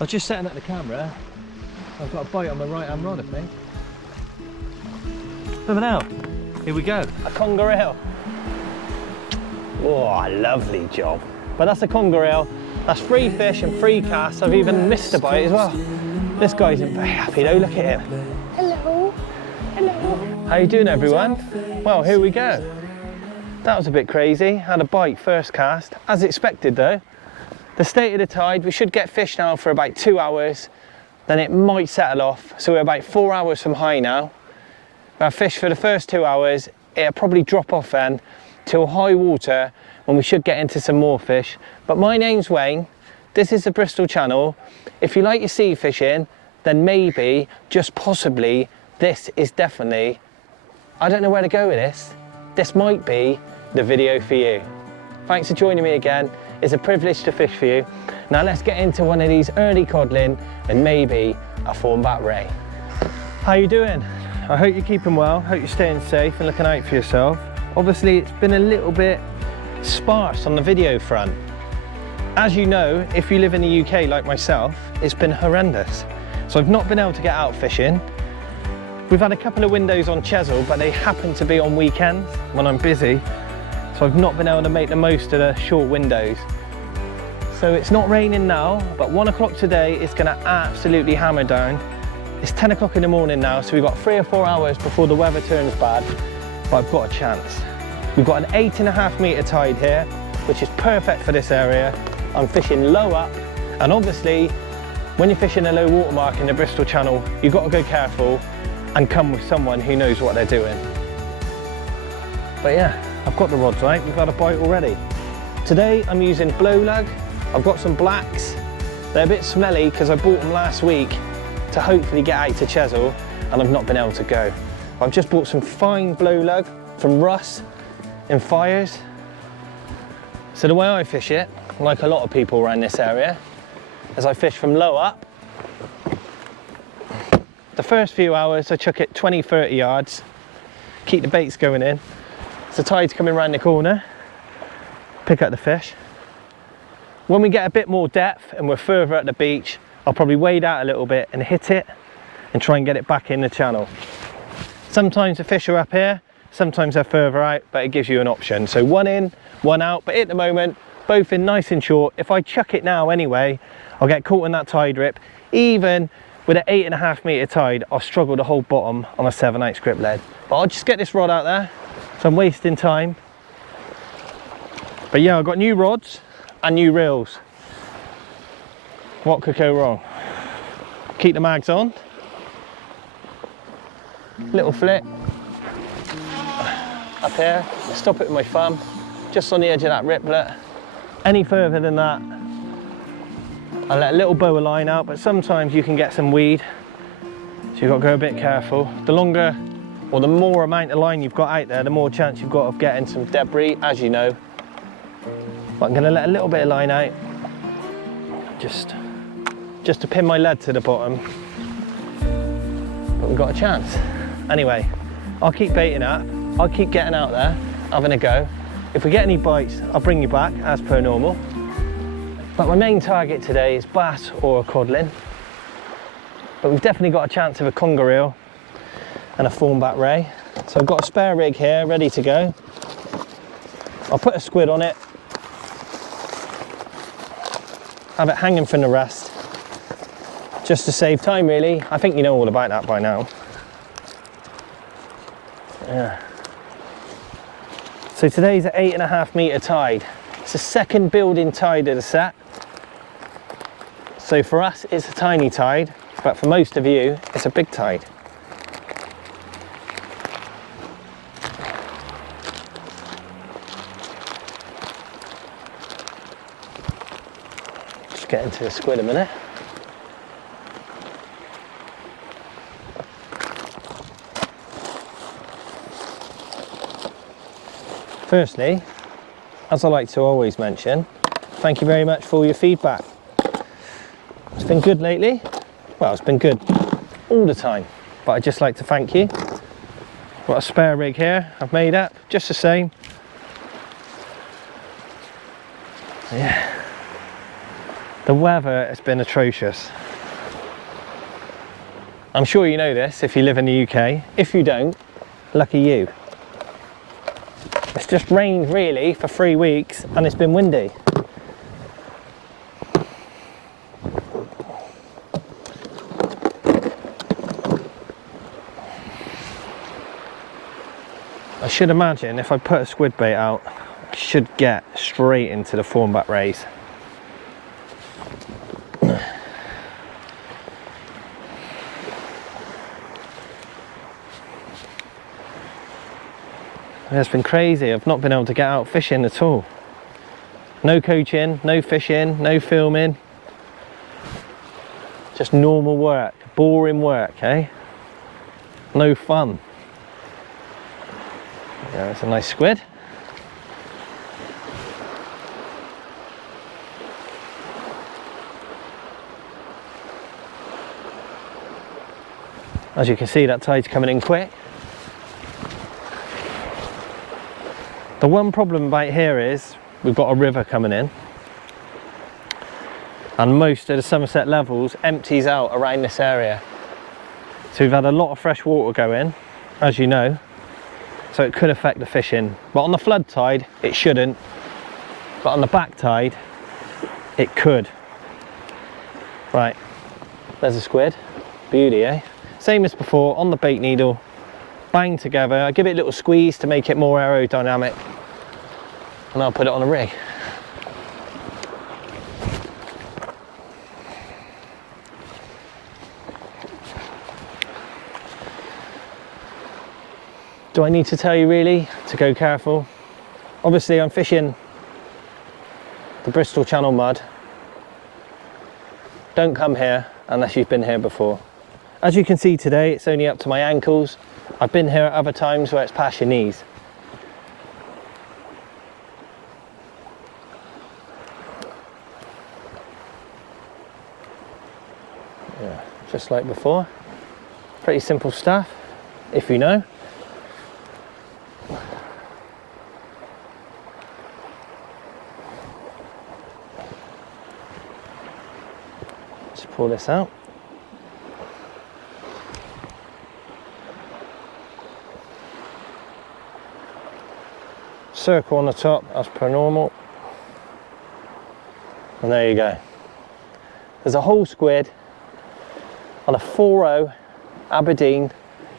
I was just setting up the camera. I've got a bite on my right hand rod, I think. Over now. Here we go. A conger eel. Oh, lovely job. But that's a conger eel. That's free fish and free cast. I've even missed a bite as well. This guy isn't very happy though, look at him. Hello. Hello. How you doing, everyone? Well, here we go. That was a bit crazy. Had a bite first cast, as expected though. The state of the tide, we should get fish now for about 2 hours, then it might settle off. So we're about 4 hours from high now. We have fish for the first 2 hours. It'll probably drop off then till high water when we should get into some more fish. But my name's Wayne. This is the Bristol Channel. If you like your sea fishing, then maybe, just possibly, this is definitely, I don't know where to go with this. This might be the video for you. Thanks for joining me again. It's a privilege to fish for you. Now let's get into one of these early codling and maybe a thornback ray. How you doing? I hope you're keeping well. Hope you're staying safe and looking out for yourself. Obviously it's been a little bit sparse on the video front. As you know, if you live in the UK like myself, it's been horrendous. So I've not been able to get out fishing. We've had a couple of windows on Chesil, but they happen to be on weekends when I'm busy. So I've not been able to make the most of the short windows. So it's not raining now, but 1 o'clock today it's gonna absolutely hammer down. It's 10 o'clock in the morning now, so we've got 3 or 4 hours before the weather turns bad, but I've got a chance. We've got an 8.5 metre tide here, which is perfect for this area. I'm fishing low up, and obviously, when you're fishing a low water mark in the Bristol Channel, you've got to go careful and come with someone who knows what they're doing. But yeah, I've got the rods right, we've had a bite already. Today I'm using blow lug. I've got some blacks. They're a bit smelly because I bought them last week to hopefully get out to Chesil, and I've not been able to go. I've just bought some fine blow lug from Russ in Fires. So the way I fish it, like a lot of people around this area, is I fish from low up. The first few hours I chuck it 20-30 yards, keep the baits going in. As the tide's coming around the corner, pick up the fish. When we get a bit more depth and we're further at the beach, I'll probably wade out a little bit and hit it and try and get it back in the channel. Sometimes the fish are up here, sometimes they're further out, but it gives you an option. So one in, one out, but at the moment, both in nice and short. If I chuck it now anyway, I'll get caught in that tide rip. Even with an 8.5 metre tide, I'll struggle to hold bottom on a 7/8 grip lead. But I'll just get this rod out there, so I'm wasting time. But yeah, I've got new rods and new reels. What could go wrong? Keep the mags on. Little flick. Up here, stop it with my thumb, just on the edge of that riplet. Any further than that, I let a little bow of line out, but sometimes you can get some weed, so you've got to go a bit careful. The longer or the more amount of line you've got out there, the more chance you've got of getting some debris, as you know. But I'm going to let a little bit of line out, just to pin my lead to the bottom. But we've got a chance. Anyway, I'll keep baiting up, I'll keep getting out there, having a go. If we get any bites, I'll bring you back as per normal. But my main target today is bass or a codling. But we've definitely got a chance of a conger eel and a thornback ray. So I've got a spare rig here ready to go. I'll put a squid on it, have it hanging from the rest, just to save time really. I think you know all about that by now. Yeah. So today's an 8.5 metre tide. It's the second building tide of the set. So for us, it's a tiny tide, but for most of you, it's a big tide. Just get into the squid a minute. Firstly, as I like to always mention, thank you very much for all your feedback. It's been good lately. Well, it's been good all the time, but I'd just like to thank you. Got a spare rig here I've made up, just the same. Yeah. The weather has been atrocious. I'm sure you know this if you live in the UK. If you don't, lucky you. It's just rained really for 3 weeks and it's been windy. I should imagine if I put a squid bait out, I should get straight into the thornback rays. It's been crazy. I've not been able to get out fishing at all. No coaching, no fishing, no filming. Just normal work, boring work, eh? No fun. Yeah, it's a nice squid. As you can see, that tide's coming in quick. The one problem about here is we've got a river coming in and most of the Somerset levels empties out around this area. So we've had a lot of fresh water go in, as you know, so it could affect the fishing. But on the flood tide, it shouldn't. But on the back tide, it could. Right, there's a squid. Beauty, eh? Same as before, on the bait needle. Bang together. I give it a little squeeze to make it more aerodynamic and I'll put it on a rig. Do I need to tell you really to go careful? Obviously I'm fishing the Bristol Channel mud. Don't come here unless you've been here before. As you can see today, it's only up to my ankles. I've been here at other times where it's past your knees. Yeah, just like before. Pretty simple stuff, if you know. Just pull this out. Circle on the top as per normal, and there you go. There's a whole squid on a 4.0 Aberdeen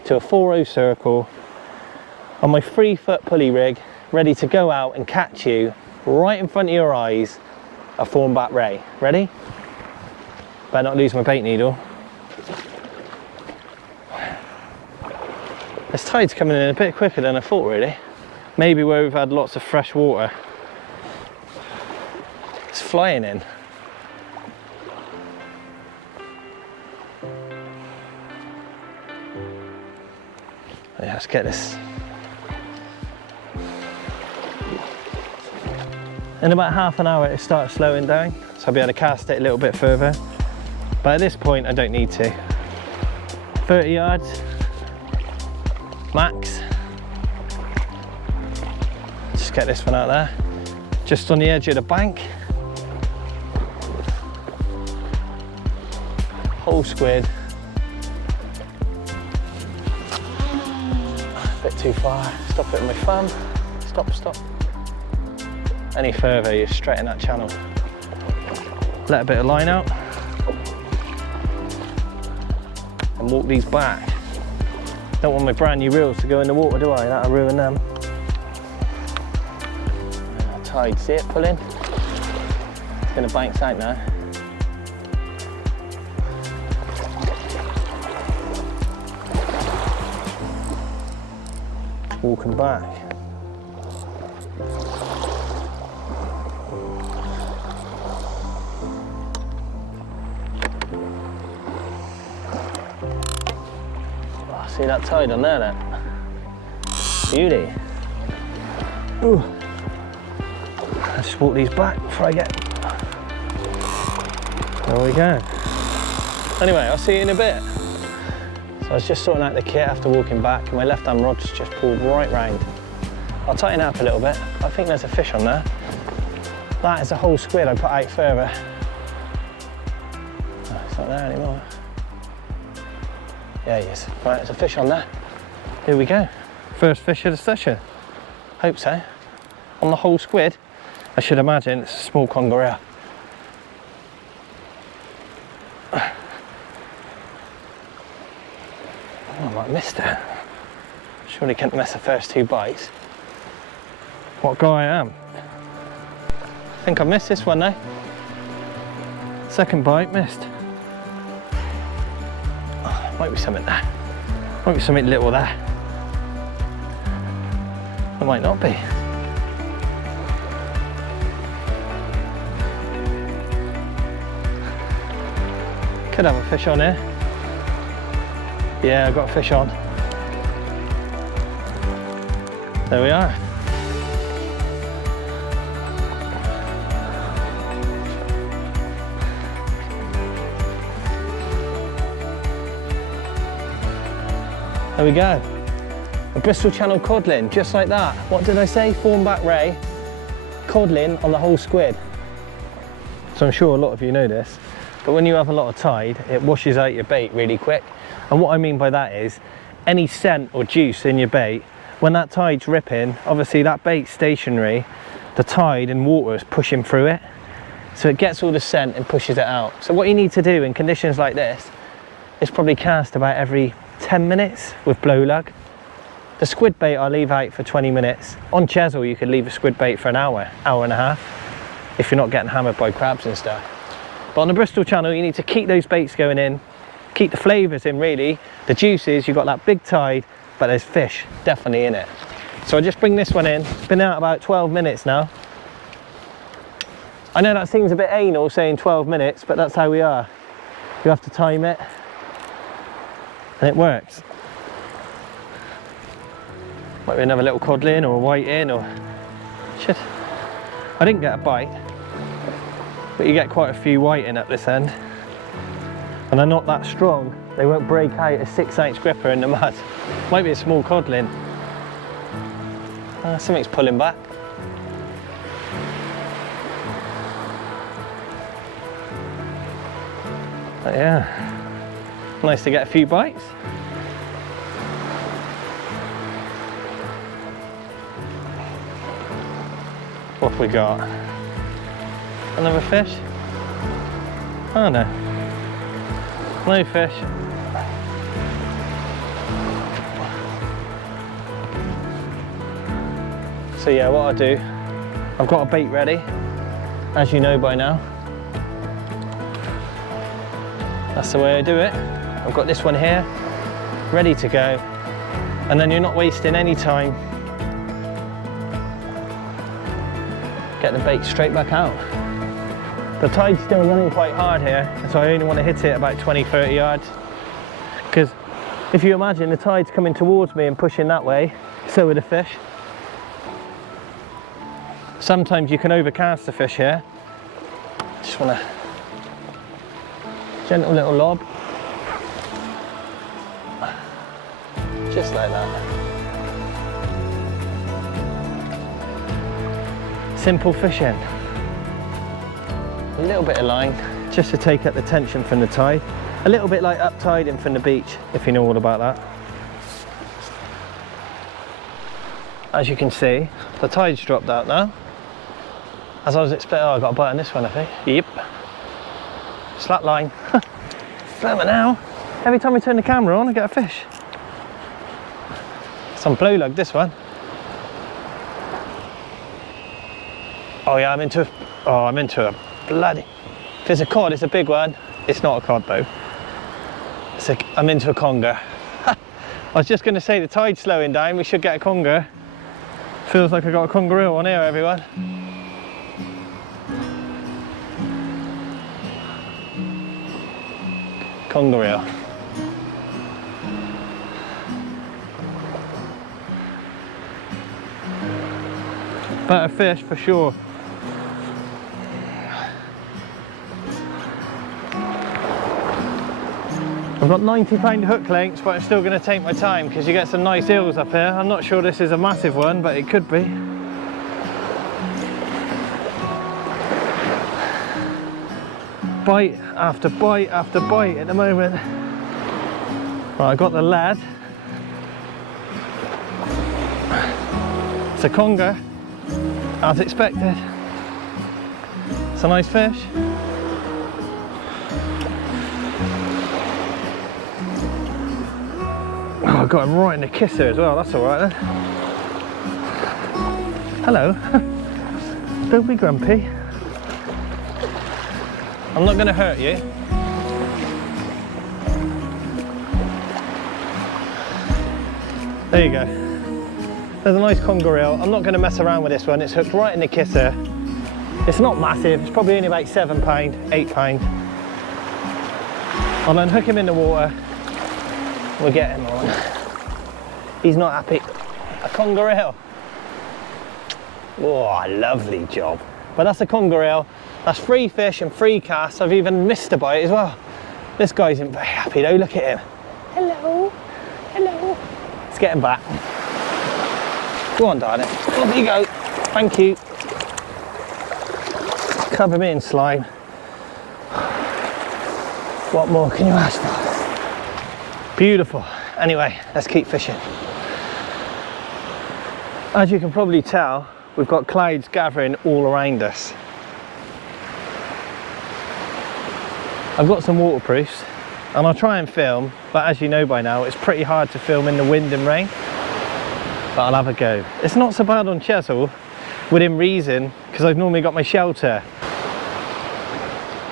to a 4.0 circle on my 3-foot pulley rig, ready to go out and catch you right in front of your eyes, a thornback ray. Ready? Better not lose my bait needle. This tide's coming in a bit quicker than I thought really. Maybe where we've had lots of fresh water. It's flying in. Yeah, let's get this. In about half an hour it starts slowing down, so I'll be able to cast it a little bit further. But at this point I don't need to. 30 yards, max. Get this one out there, just on the edge of the bank. Whole squid. A bit too far. Stop it with my thumb. Stop, stop. Any further, you're straight in that channel. Let a bit of line out and walk these back. Don't want my brand new reels to go in the water, do I? That'll ruin them. Tide, see it pulling? It's going to bounce out now. Walking back. Oh, see that tide on there, that? Beauty. Ooh. I'll just walk these back before I get... There we go. Anyway, I'll see you in a bit. So I was just sorting out the kit after walking back, and my left hand rod's just pulled right round. I'll tighten it up a little bit. I think there's a fish on there. That is a whole squid I put out further. Not there anymore. Yeah, he is. Right, there's a fish on there. Here we go. First fish of the session. Hope so. On the whole squid, I should imagine it's a small conger. Oh, I might have missed it. Surely can't miss the first 2 bites. What guy I am. I think I missed this one though. Second bite, missed. Oh, might be something there. Might be something little there. It might not be. Could have a fish on here. Yeah, I've got a fish on. There we are. There we go. A Bristol Channel codlin, just like that. What did I say? Thornback ray, codlin on the whole squid. So I'm sure a lot of you know this, but when you have a lot of tide, it washes out your bait really quick. And what I mean by that is, any scent or juice in your bait, when that tide's ripping, obviously that bait's stationary, the tide and water is pushing through it. So it gets all the scent and pushes it out. So what you need to do in conditions like this is probably cast about every 10 minutes with blow lug. The squid bait I'll leave out for 20 minutes. On Chesil you could leave a squid bait for an hour, hour and a half, if you're not getting hammered by crabs and stuff. But on the Bristol Channel you need to keep those baits going in, keep the flavours in really, the juices, you've got that big tide, but there's fish definitely in it. So I just bring this one in, it's been out about 12 minutes now. I know that seems a bit anal saying 12 minutes, but that's how we are. You have to time it, and it works. Might be another little codlin or a white in or... Shit. I didn't get a bite, but you get quite a few white in at this end. And they're not that strong. They won't break out a 6-ounce gripper in the mud. Might be a small codlin. Something's pulling back. But yeah, nice to get a few bites. What have we got? Another fish? Oh no. No fish. So yeah, what I'll do, I've got a bait ready, as you know by now. That's the way I do it. I've got this one here, ready to go, and then you're not wasting any time. Get the bait straight back out. The tide's still running quite hard here, so I only want to hit it about 20-30 yards. Because if you imagine the tide's coming towards me and pushing that way, so are the fish. Sometimes you can overcast the fish here. Just want a gentle little lob. Just like that. Simple fishing. A little bit of line, just to take up the tension from the tide. A little bit like uptiding from the beach, if you know all about that. As you can see, the tide's dropped out now. As I was expecting, oh, I got a bite on this one, I think. Yep. Slack line. Better now. Every time I turn the camera on, I get a fish. Some blow lug, this one. Oh yeah, I'm into a bloody... If it's a cod, it's a big one. It's not a cod though. I'm into a conger. I was just going to say the tide's slowing down, we should get a conger. Feels like I got a congaroo on here, everyone. Congaroo. Better fish for sure. I've got 90-pound hook lengths, but I'm still going to take my time because you get some nice eels up here. I'm not sure this is a massive one, but it could be. bite after bite after bite at the moment. Right, I got the lead. It's a conger, as expected. It's a nice fish. Oh, I got him right in the kisser as well, that's alright then. Hello. Don't be grumpy. I'm not going to hurt you. There you go. There's a nice conger eel. I'm not going to mess around with this one. It's hooked right in the kisser. It's not massive. It's probably only about £7, £8. I'll unhook him in the water. We'll get him on. He's not happy. A conger eel. Oh, lovely job. But that's a conger eel. That's free fish and free cast. I've even missed a bite as well. This guy isn't very happy though. Look at him. Hello. Hello. Let's get him back. Go on, darling. Off you go. Thank you. Cover me in slime. What more can you ask for? Beautiful. Anyway, let's keep fishing. As you can probably tell, we've got clouds gathering all around us. I've got some waterproofs and I'll try and film, but as you know by now, it's pretty hard to film in the wind and rain. But I'll have a go. It's not so bad on Chesil, within reason, because I've normally got my shelter.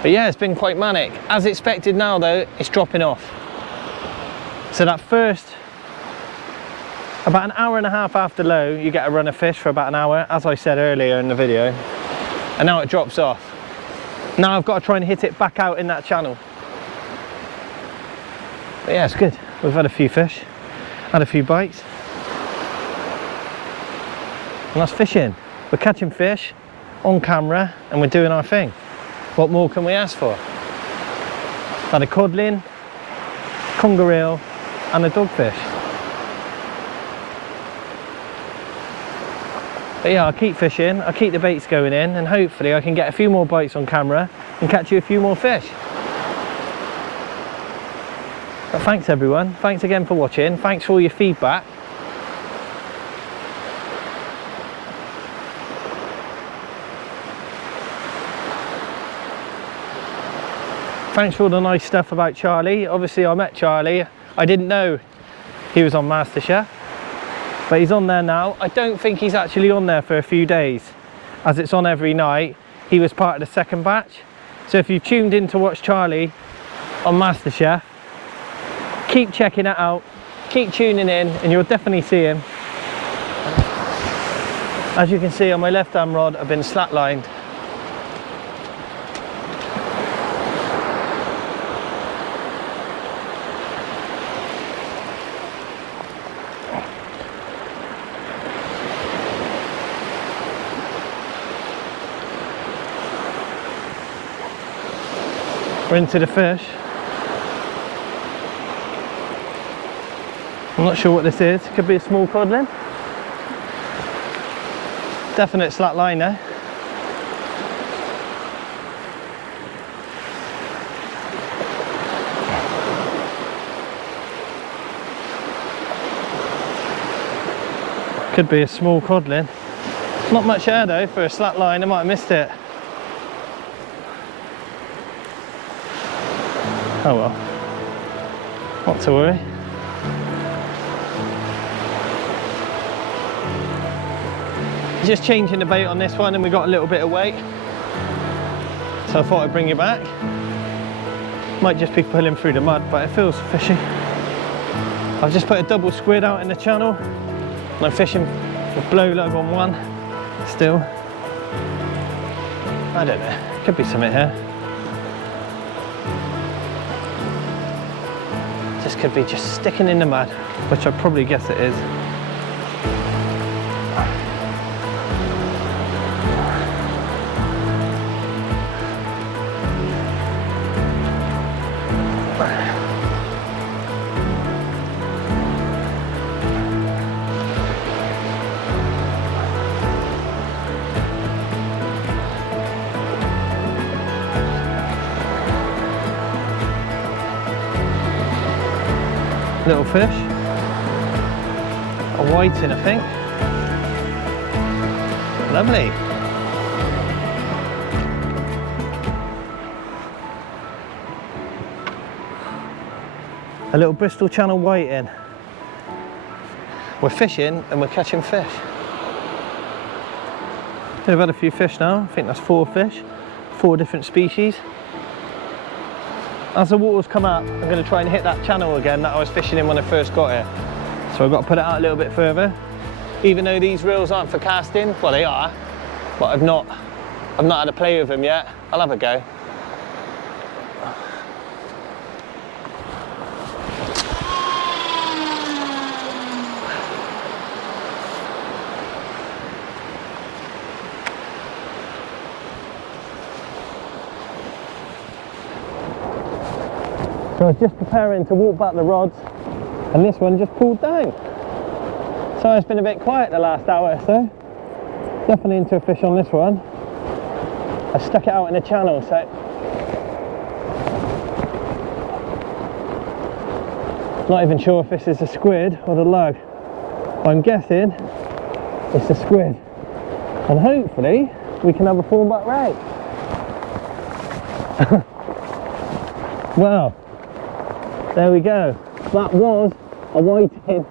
But yeah, it's been quite manic. As expected now though, it's dropping off. So that first, about an hour and a half after low, you get a run of fish for about an hour, as I said earlier in the video. And now it drops off. Now I've got to try and hit it back out in that channel. But yeah, it's good. We've had a few fish, had a few bites. And that's fishing. We're catching fish on camera and we're doing our thing. What more can we ask for? Had a codlin, conger eel and a dogfish. But yeah, I'll keep fishing, I'll keep the baits going in and hopefully I can get a few more bites on camera and catch you a few more fish. But thanks everyone, thanks again for watching, thanks for all your feedback. Thanks for all the nice stuff about Charlie. Obviously I met Charlie, I didn't know he was on MasterChef. But he's on there now. I don't think he's actually on there for a few days, as it's on every night. He was part of the second batch. So if you've tuned in to watch Charlie on MasterChef, keep checking it out, keep tuning in, and you'll definitely see him. As you can see on my left hand rod, I've been slacklined. We're into the fish. I'm not sure what this is. Could be a small codlin. Definite slack line there. Could be a small codlin. Not much air though for a slack line. I might have missed it. Oh well, not to worry. Just changing the bait on this one and we got a little bit of weight. So I thought I'd bring you back. Might just be pulling through the mud, but it feels fishy. I've just put a double squid out in the channel and I'm fishing with blow lug on one still. I don't know, could be something here. This could be just sticking in the mud, which I probably guess it is. Little fish. A whiting, I think. Lovely. A little Bristol Channel whiting. We're fishing and we're catching fish. We've had a few fish now. I think that's 4 fish, 4 different species. As the water's come up, I'm going to try and hit that channel again that I was fishing in when I first got here. So I've got to put it out a little bit further. Even though these reels aren't for casting, well they are, but I've not had a play with them yet. I'll have a go. So I was just preparing to walk back the rods and this one just pulled down. So it's been a bit quiet the last hour or so. Definitely into a fish on this one. I stuck it out in the channel, so not even sure if this is a squid or the lug. I'm guessing it's a squid. And hopefully we can have a pull back right. Wow. There we go. That was a whiting.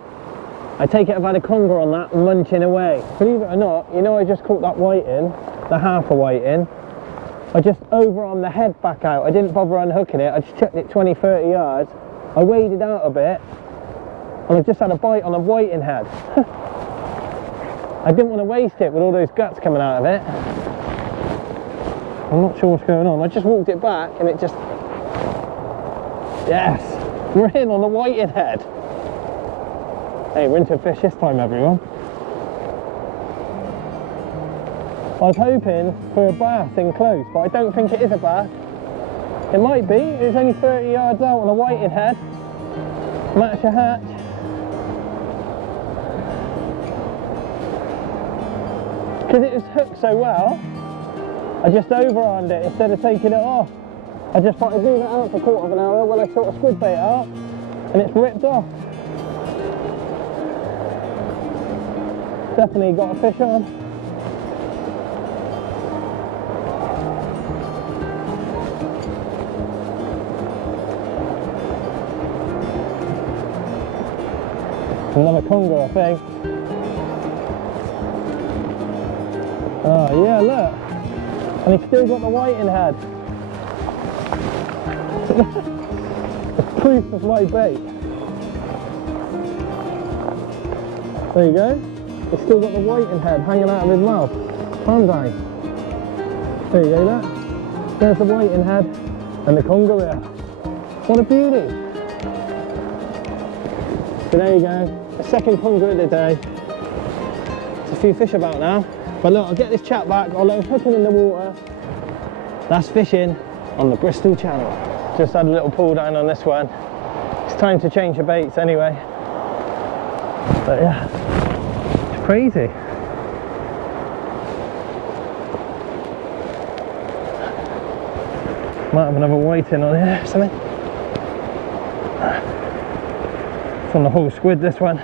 I take it I've had a conger on that munching away. Believe it or not, you know I just caught that whiting, the half a whiting. I just overarmed the head back out. I didn't bother unhooking it. I just chucked it 20-30 yards. I waded out a bit and I've just had a bite on a whiting head. I didn't want to waste it with all those guts coming out of it. I'm not sure what's going on. I just walked it back and it just... Yes! We're in on the whiting head. Hey, we're into a fish this time, everyone. I was hoping for a bass in close, but I don't think it is a bass. It might be. It's only 30 yards out on a whiting head. Match a hatch. Because it was hooked so well, I just overarmed it instead of taking it off. I just thought I'd leave it out for a quarter of an hour while I sort of squid bait out, and it's ripped off. Definitely got a fish on. Another conger, I think. Oh yeah, look. And he's still got the whiting head. It's proof of my bait. There you go. He's still got the whiting head hanging out of his mouth. Aren't I? There you go, look. There's the whiting head and the conger reel. What a beauty. So there you go. The second conger of the day. There's a few fish about now. But look, I'll get this chat back. I'll unhook him in the water. That's fishing on the Bristol Channel. Just had a little pull down on this one. It's time to change the baits anyway. But yeah, it's crazy. Might have another whiting on here or something. It's on the whole squid, this one.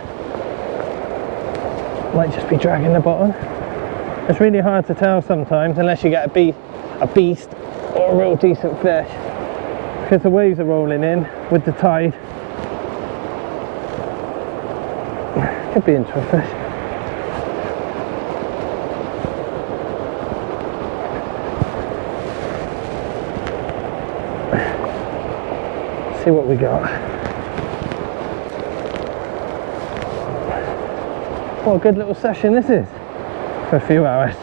Might just be dragging the bottom. It's really hard to tell sometimes unless you get a beast or a real decent fish, because the waves are rolling in with the tide. Could be into a fish. See what we got. What a good little session this is for a few hours.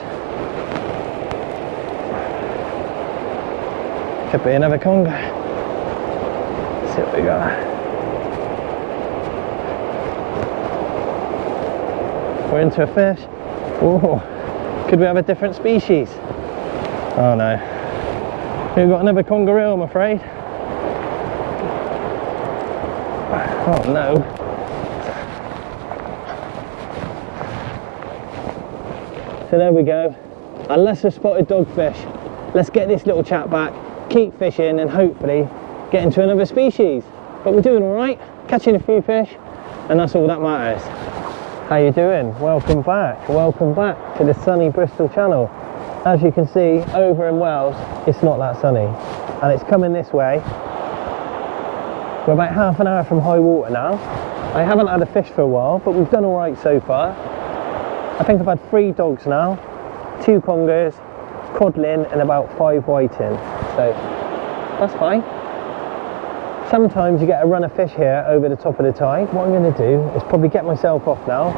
Could be another conger. Let's see what we got. We're into a fish. Oh, could we have a different species? Oh no. We've got another conger reel, I'm afraid. Oh no. So there we go. A lesser spotted dogfish. Let's get this little chap back, keep fishing and hopefully get into another species. but we're doing all right, catching a few fish, and that's all that matters. How you doing? Welcome back to the sunny Bristol Channel. As you can see, over in Wales, it's not that sunny, and it's coming this way. We're about half an hour from high water now. I haven't had a fish for a while, but we've done all right so far. I think I've had 3 dogs now, 2 congers, codling, and about 5 whiting, so that's fine. Sometimes you get a run of fish here over the top of the tide. What I'm going to do is probably get myself off now.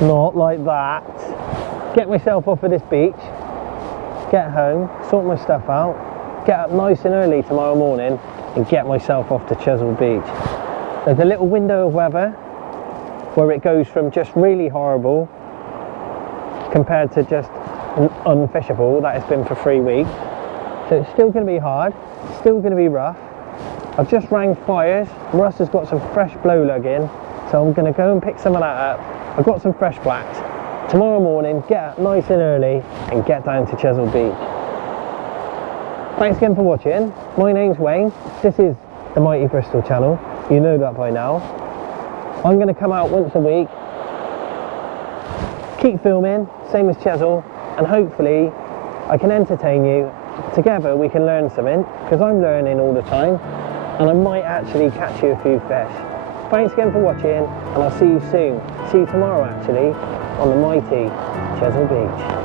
Not like that. Get myself off of this beach, get home, sort my stuff out, get up nice and early tomorrow morning and get myself off to Chesil Beach. There's a little window of weather where it goes from just really horrible compared to just unfishable that it's been for 3 weeks. So it's still going to be hard, still going to be rough. I've just rang fires. Russ has got some fresh blow lug in, so I'm going to go and pick some of that up. I've got some fresh blacks. Tomorrow morning, get up nice and early and get down to Chesil Beach. Thanks again for watching. My name's Wayne. This is the Mighty Bristol Channel. You know that by now. I'm going to come out once a week, keep filming, same as Chesil, and hopefully I can entertain you. Together we can learn something, because I'm learning all the time, and I might actually catch you a few fish. Thanks again for watching, and I'll see you soon. See you tomorrow actually, on the mighty Chesil Beach.